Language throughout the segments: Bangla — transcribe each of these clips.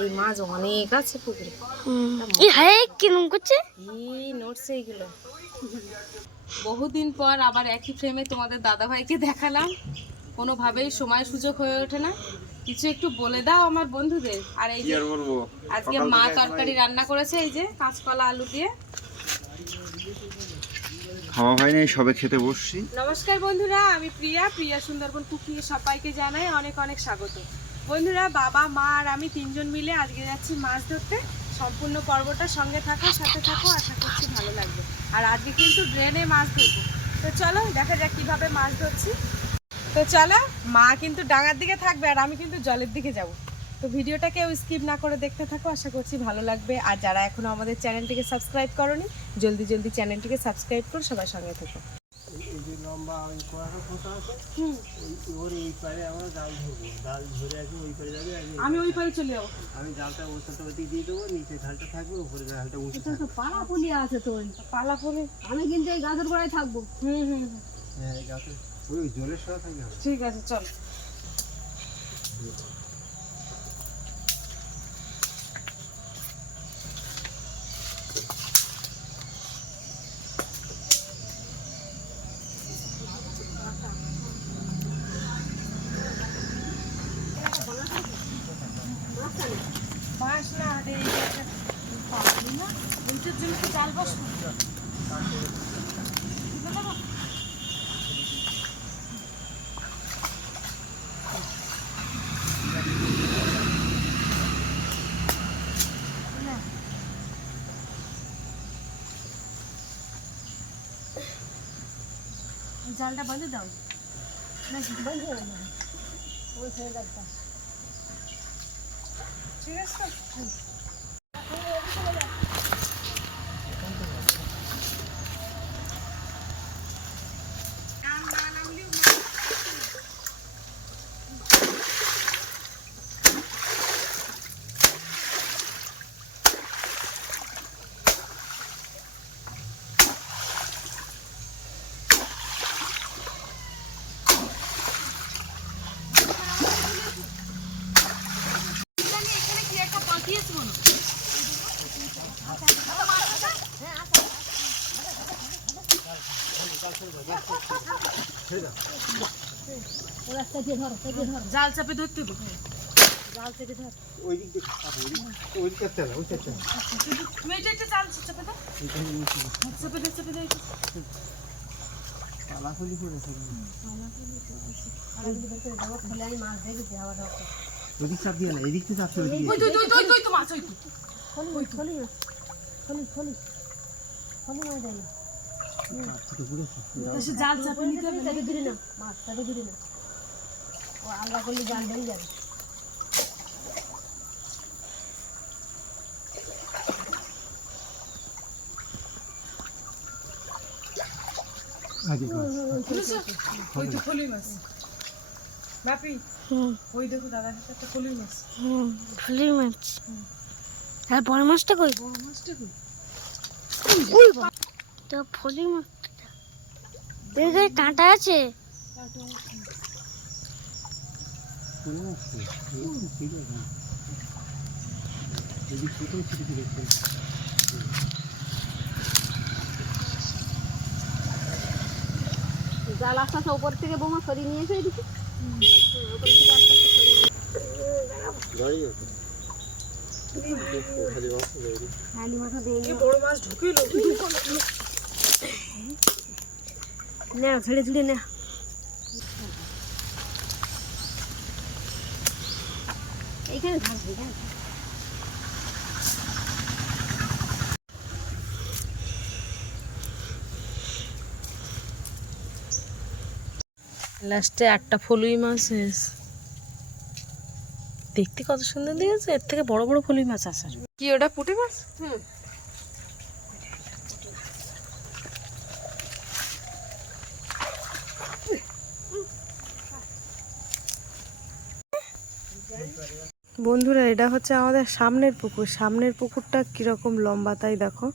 এই মাছ অনেক আছে পুকুরে। এই হায় কিরম করছে? এই নড়ছে এইগুলো বহুদিন পর আবার একই ফ্রেমে তোমাদের দাদা ভাইকে দেখালাম। কোনোভাবেই সময় সুযোগ হয়ে ওঠে না। কিছু একটু বলে দাও আমার বন্ধুদের। আর এই যে আজকে মা তরকারি রান্না করেছে এই যে কাঁচকলা আলু দিয়ে। খাওয়া হয় নাই, সবে খেতে বসছি। নমস্কার বন্ধুরা, আমি প্রিয়া। প্রিয়া সুন্দরবন কুকিং সবাইকে জানাই অনেক অনেক স্বাগত। বন্ধুরা, বাবা, মা আর আমি তিনজন মিলে আজকে যাচ্ছি মাছ ধরতে। সম্পূর্ণ পর্বটা সঙ্গে থাকো, সাথে থাকো, আশা করছি ভালো লাগবে। আর আজকে কিন্তু ড্রেনে মাছ ধরবো। তো চলো, দেখা যাক কীভাবে মাছ ধরছি। তো চলো, মা কিন্তু ডাঙার দিকে থাকবে আর আমি কিন্তু জলের দিকে যাব। তো ভিডিওটা কেউ স্কিপ না করে দেখতে থাকো আশা করছি ভালো লাগবে। আর যারা এখনও আমাদের চ্যানেলটিকে সাবস্ক্রাইব করনি জলদি জলদি চ্যানেলটিকে সাবস্ক্রাইব করো সবাই সঙ্গে থেকো। আমি ওই পারে চলে যাব। আমি জালটা ওর ওদিকে দিয়ে দেবো নিচে ঝালটা থাকবে উপরে ঝালটা উঁচু তো পুলি আছে তো পালা আমি কিন্তু এই গাছের গোড়ায় থাকব। হুম হুম হুম। হ্যাঁ এই ওই জলের সাথে থাকলে ঠিক আছে চল বাঁশ না এই যে একটা পাখি না ওইটার জন্য তো জাল বসবো জালটা বাঁধে দাও ঠিক আছে তো? জাল চাপে ধরতে হবে। দিক দিয়ে চাপ, ওই দিক দিকটা ওই একটা জাল চাপে দাও আমি মাছ দেখেছি হাওয়া ওই দিক চাপ দিয়ে মাছ দেয় জাল চাপে নিতে হবে। না মাছ তাকে দূরে না ও আলগা করলে জাল বেরিয়ে যাবে। ওই তো মাছ। বাপি ওই দেখো দাদার হাতে একটা ফলি মাছ। হুম ফলি মাছ। আর বড় মাছটা কই? বড় মাছটা কই? তো ফলি মাছ দেখে কাঁটা আছে আসছে ঠিক আছে এদিক থেকে ছিটে ছিটে দেখতে জাল আস্তে আস্তে উপর থেকে বোমা সরিয়ে নিয়েছে এদিকে। দাঁড়িয়ে আছে খালি বাস হালি মাথা দিয়ে এই বড় মাছ ঢুকিলো নে, ছেড়ে ছেড়ে নে এইখানে থাকবে এখানে থাক। লাস্টে একটা ফলুই মাছ হয়েছে। দেখতে কত সুন্দর দিয়েছে এর থেকে বড় বড় ফলুই মাছ আসার কি ওটা পুঁটি মাছ? হুম। বন্ধুরা, এটা হচ্ছে আমাদের সামনের পুকুর। সামনের পুকুরটা কীরকম লম্বা তাই দেখো।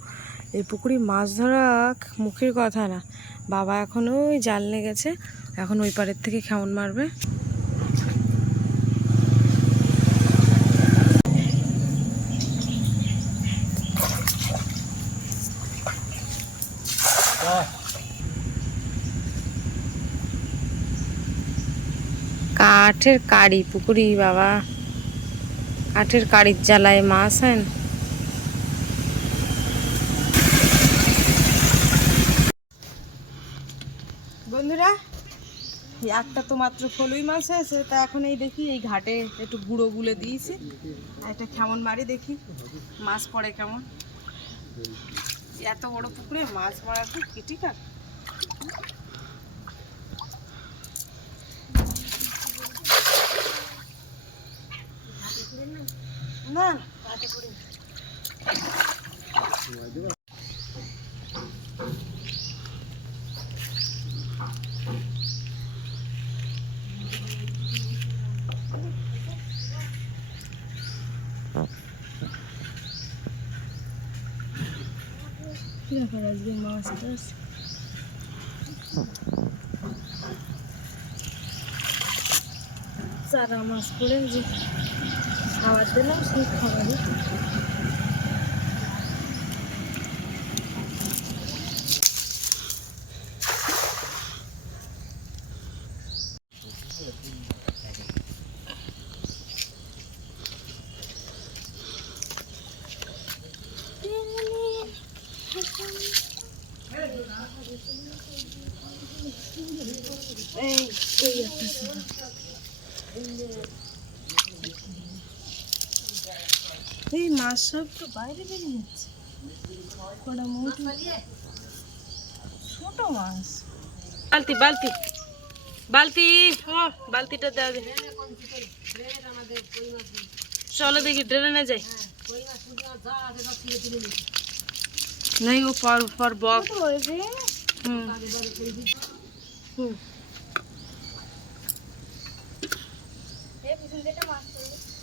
এই পুকুরে মাছ ধরা মুখের কথা না। বাবা এখন ওই জাল গেছে, এখন ওই পারের থেকে খেমন মারবে। কাঠের কাড়ি, পুকুরি বাবা। কাঠের কারির জ্বালায় মাছ হয় না বন্ধুরা একটা তো মাত্র ফলুই মাছ হয়েছে, তা এখন এই দেখি, এই ঘাটে একটু গুঁড়ো গুলে দিয়েছি। আর এটা কেমন মারি দেখি, মাছ পড়ে কেমন? এত বড় পুকুরে মাছ মারা তো কিটিকা কি ব্যাপার আজকে মাছ টাছ চারা মাছ করে যে খাবার দিলাম সেই খাবারই এই মাছ সব তো বাইরে বেরিয়ে যাচ্ছে কটা মোটি ছোট মাছ বালতি বালতি বালতি বালতিটা দেওয়া দে চলো দেখি ড্রেনে যাই नहीं वो पर पर बॉक्स হুম হুম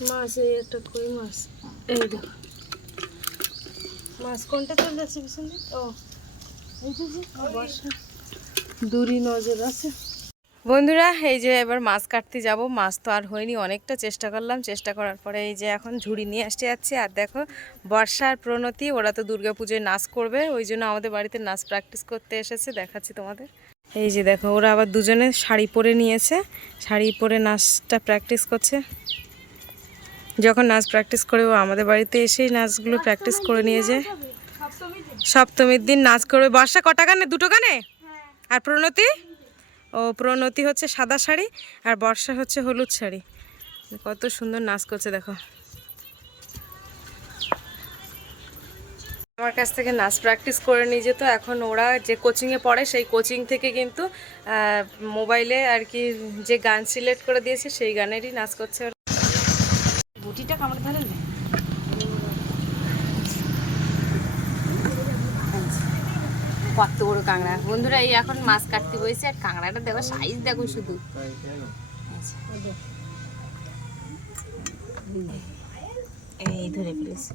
মাছ এই একটা কই মাছ এই দেখো মাছ কোনটা চলে যাচ্ছে পিছন ও। নজর আছে। বন্ধুরা এই যে এবার মাছ কাটতে যাব। মাছ তো আর হয়নি অনেকটা চেষ্টা করলাম। চেষ্টা করার পরে এই যে এখন ঝুড়ি নিয়ে আসতে যাচ্ছি। আর দেখো বর্ষার প্রণতি ওরা তো দুর্গাপুজোয় নাচ করবে। ওই জন্য আমাদের বাড়িতে নাচ প্র্যাকটিস করতে এসেছে। দেখাচ্ছি তোমাদের। এই যে দেখো ওরা আবার দুজনে শাড়ি পরে নিয়েছে। শাড়ি পরে নাচটা প্র্যাকটিস করছে। যখন নাচ প্র্যাকটিস করে, ও আমাদের বাড়িতে এসেই নাচগুলো প্র্যাকটিস করে নিয়ে যায়। সপ্তমীর দিন নাচ করবে বর্ষা কটা গানে? দুটো গানে? আর প্রণতি? ও, প্রণতি হচ্ছে সাদা শাড়ি আর বর্ষা হচ্ছে হলুদ শাড়ি। কত সুন্দর নাচ করছে, দেখো। আমার কাছ থেকে নাচ প্র্যাকটিস করে নিয়ে যেত। এখন ওরা যে কোচিংয়ে পড়ে, সেই কোচিং থেকে কিন্তু মোবাইলে আর কি যে গান সিলেক্ট করে দিয়েছে, সেই গানেরই নাচ করছে বুটিটা কামড়ে ধরে নে। কত বড় কাঁকড়া। বন্ধুরা, এই এখন মাছ কাটতে বসেছে, আর কাঁকড়াটা দেখো সাইজ দেখো শুধু। এই ধরে ফেলেছে।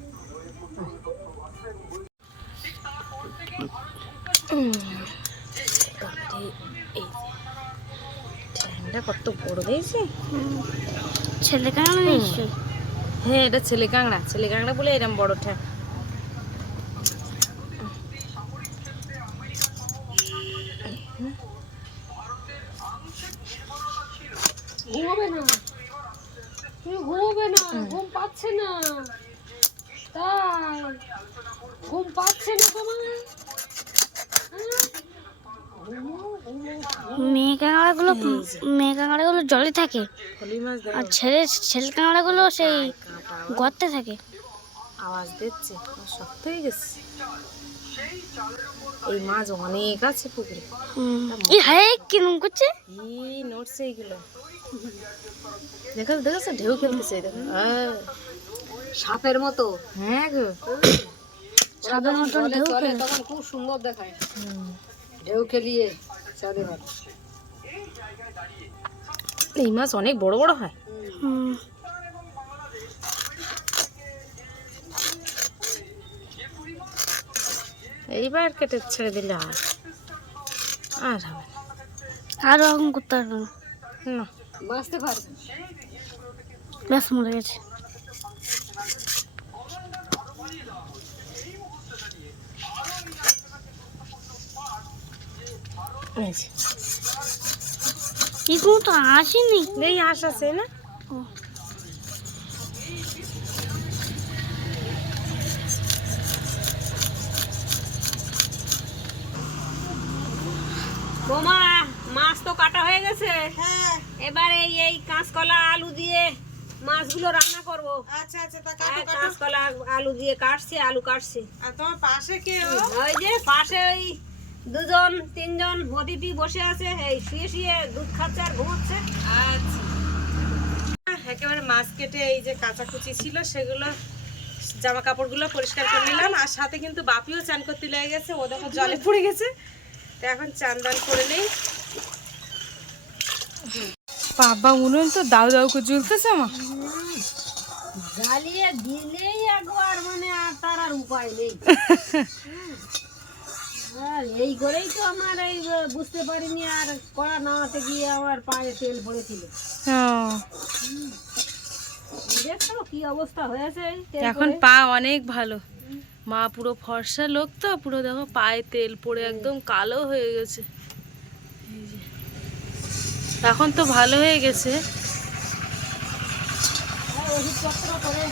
কত বড় দিয়েছে ছেলে কেন হ্যাঁ এটা ছেলে কাঁকড়া। ছেলে কাঁকড়া বলে এরকম বড় ঠ্যাং। ঘুমাবে না। তুমি ঘুমাবে না ঘুম পাচ্ছে না। তাই ঘুম পাচ্ছে না তোমার। মেয়ে কাঁকড়াগুলো মেয়ে কাঁকড়াগুলো জলে থাকে। আর ছেলে ছেলে কাঁকড়াগুলো সেই গর্তে থাকে। আওয়াজ দিচ্ছে শক্ত হয়ে গেছে। এই মাছ অনেক আছে পুকুরে। এই হায় কিরম করছে? ই নড়ছে এইগুলো দেখো দেখেছ ঢেউ খেলতেছে দেখো। সাপের মতো। হ্যাঁ গো। সাপের মতন ঢেউ খেলে। তখন খুব সুন্দর দেখায়। ঢেউ খেলিয়ে চাঁদে ভালো এই মাছ অনেক বড় বড় হয়। হুম। এইবার কেটে ছেড়ে দিলে আর। আর হবে আর ওরকম করতে পারবে না। না। বাঁচতে পারবে। ব্যাস মরে গেছে। তো আসেনি। এই আছে না? বোমা মাছ তো কাটা হয়ে গেছে। এবার এই এই কাঁচকলা আলু দিয়ে মাছগুলো রান্না করব। আচ্ছা আচ্ছা তা হ্যাঁ, কাঁচকলা আলু দিয়ে কাটছে আলু কাটছে। আর তোমার পাশে কে ওই যে পাশে ওই দুজন তিনজন অতিথি বসে আছে। এই শুয়ে শুয়ে দুধ খাচ্ছে আর ঘুমাচ্ছে। আচ্ছা। একেবারে মাছ কেটে এই যে কাঁচা কুচি ছিল সেগুলো জামা কাপড়গুলো পরিষ্কার করে নিলাম। আর সাথে কিন্তু বাপিও চান করতে লেগে গেছে। ও দেখো জলে পড়ে গেছে। তো এখন চান দান করে নেই। বাবা উনুন তো দাউ দাউ করে জ্বলতেছে মা জ্বালিয়ে দিলেই একবার মানে আর তার আর উপায় নেই। আর এই করেই তো আমার এই বুঝতে পারিনি আর কড়া নামাতে গিয়ে আমার পায়ে তেল পড়েছিল। হ্যাঁ, দেখছ কি অবস্থা হয়েছে এখন পা অনেক ভালো। মা পুরো ফর্সা লোক তো পুরো দেখো পায়ে তেল পড়ে একদম কালো হয়ে গেছে। এখন তো ভালো হয়ে গেছে। আর ওষুধপত্র করে।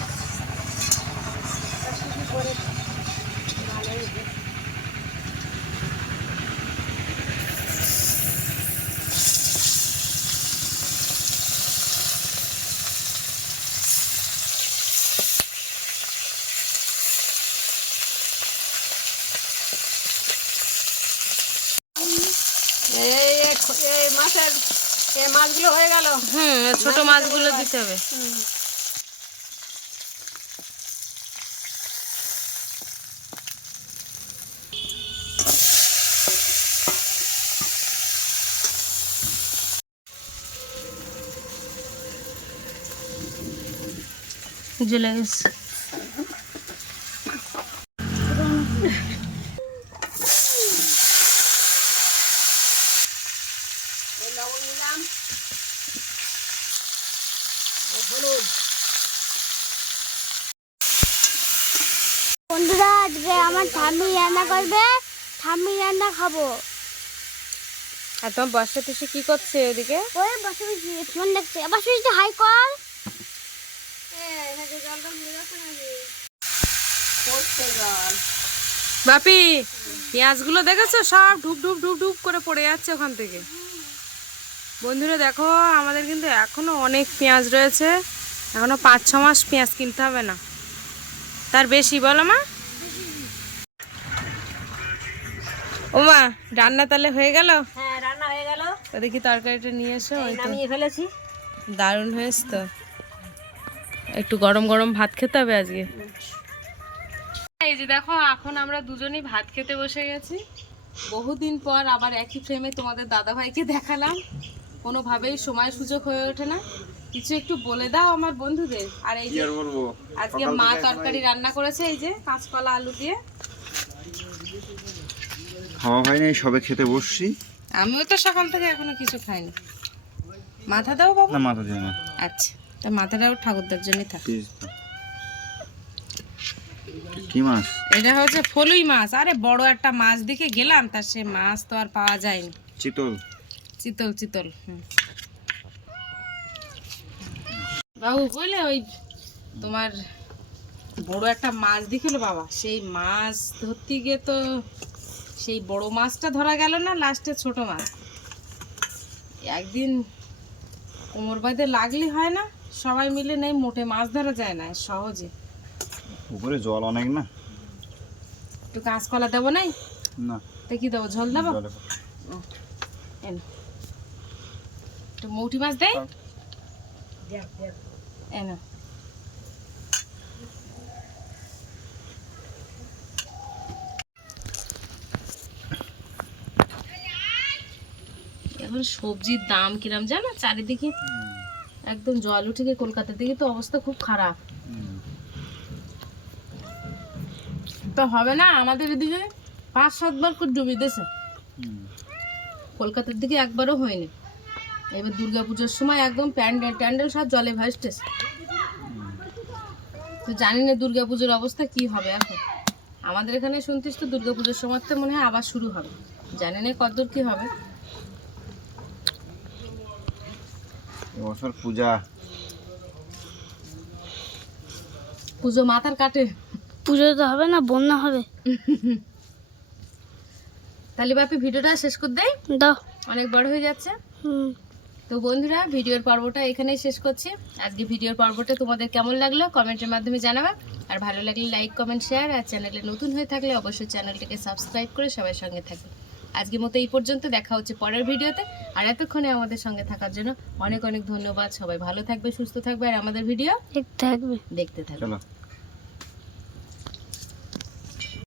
এই এই- মাছের এই মাছগুলো হয়ে গেল। হুম ছোট মাছগুলো দিতে হবে গেছে এই লবণ নিলাম এই হলুদ বন্ধুরা আজকে আমার ঠাম্মি রান্না করবে ঠাম্মি রান্না খাব। আর তোমার বর্ষা পিসে কি করছে ওদিকে? ওই বসে বসে ফোন দেখছে। বসে বসে হাই কর জল বাপি পেঁয়াজগুলো দেখেছ? সব ঢুপ ঢুপ ঢুপ ঢুপ করে পড়ে যাচ্ছে ওখান থেকে। বন্ধুরা দেখো আমাদের কিন্তু এখনও অনেক পেঁয়াজ রয়েছে। এখনও পাঁচ ছ মাস পেঁয়াজ কিনতে হবে না। তার বেশি বলো মা। ও মা রান্না তাহলে হয়ে গেল? হ্যাঁ রান্না হয়ে গেল। তো দেখি তরকারিটা নিয়ে এসো নামিয়ে ফেলেছি। দারুণ হয়েছে তো। একটু গরম গরম ভাত খেতে হবে আজকে। এই যে দেখো এখন আমরা দুজনেই ভাত খেতে বসে গেছি। বহুদিন পর আবার একই ফ্রেমে তোমাদের দাদা ভাইকে দেখালাম। কোনোভাবেই সময় সুযোগ হয়ে ওঠে না। কিছু একটু বলে দাও আমার বন্ধুদের। আর এই যে আজকে মা তরকারি রান্না করেছে এই যে কাঁচকলা আলু দিয়ে। খাওয়া হয় নাই সবে খেতে বসছি। আমিও তো সকাল থেকে এখনও কিছু খাইনি। মাথা দাও বাবু। না মাথা যায় না। আচ্ছা তা মাথাটাও ঠাকুরদার জন্যই থাক। কি মাছ? এটা হচ্ছে ফলুই মাছ। আরে বড় একটা মাছ দেখে গেলাম তা সে মাছ তো আর পাওয়া যায়নি। চিতল। চিতল চিতল হুম। বাবু বলে ওই তোমার বড় একটা মাছ দেখিল বাবা। সেই মাছ ধরতে গিয়ে তো সেই বড় মাছটা ধরা গেল না লাস্টে ছোট মাছ। একদিন কোমর বাঁধে লাগলে হয় না সবাই মিলে নেই মোটে মাছ ধরা যায় না সহজে। উপরে জল অনেক না? একটু কাঁচকলা দেবো নাই? না। তা কি দেবো ঝোল দেবো? একটু মৌটি মাছ দেয় এন। এখন সবজির দাম কিরাম জানো? চারিদিকে একদম জল উঠে গিয়ে কলকাতার দিকে তো অবস্থা খুব খারাপ। তো হবে না, আমাদের এদিকে পাঁচ, সাতবার করে ডুবি দিয়েছে কলকাতার দিকে একবারও হয়নি। এবার দুর্গা পুজোর সময় একদম প্যান্ডেল, ট্যান্ডেল সব জলে ভাসতেছে। তো জানি না দুর্গা পুজোর অবস্থা কি হবে এখন। আমাদের এখানে শুনতিস তো দুর্গা পুজোর সময় তো মনে হয় আবার শুরু হবে। জানি না কতদূর কি হবে। এবছর পূজা। পুজো মাথার কাটে। পুজো তো হবে না বন্যা হবে। তাহলে বাপি ভিডিওটা শেষ করে দেয় দাও। অনেক বড় হয়ে যাচ্ছে। হুম। তো বন্ধুরা ভিডিওর পর্বটা এখানেই শেষ করছি। আজকে ভিডিওর পর্বটা তোমাদের কেমন লাগল কমেন্টের মাধ্যমে জানাবা। আর ভালো লাগলে লাইক কমেন্ট শেয়ার। আর চ্যানেলে নতুন হয়ে থাকলে অবশ্যই চ্যানেলটাকে সাবস্ক্রাইব করে সবাই সঙ্গে থাকবে। আজকের মতো এই পর্যন্ত দেখা হচ্ছে পরের ভিডিওতে। আর এতক্ষণে আমাদের সঙ্গে থাকার জন্য অনেক অনেক ধন্যবাদ। সবাই ভালো থাকবে সুস্থ থাকবে আর আমাদের ভিডিও দেখতে থাকবে। দেখতে থাকবে।